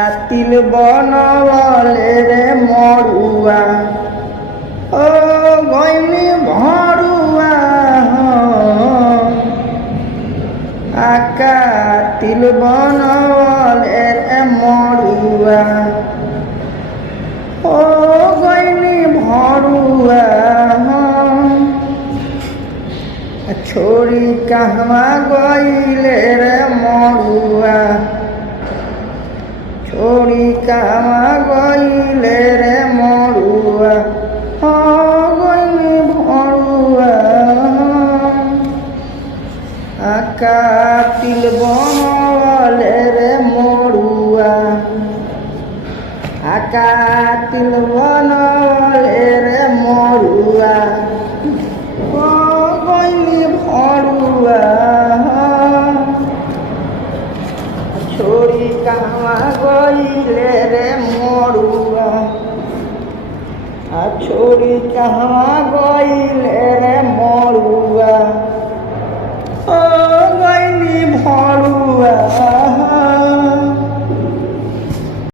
तिल बनवले रे मरुआ ओ गईनी भरुआ आका तिल बनवले रे मरुआ ओ गईनी भरुआ छोरी कहवा गईले रे मरुआ छोरी कहवा गईले रे मरुआ गईनी भरुआ आका तिल बनवले रे मरुआ आका तिल बनवले रे मरुआ गईनी भरुआ छोरी कहवा गईले रे मरुआ छोरी कहवा गईले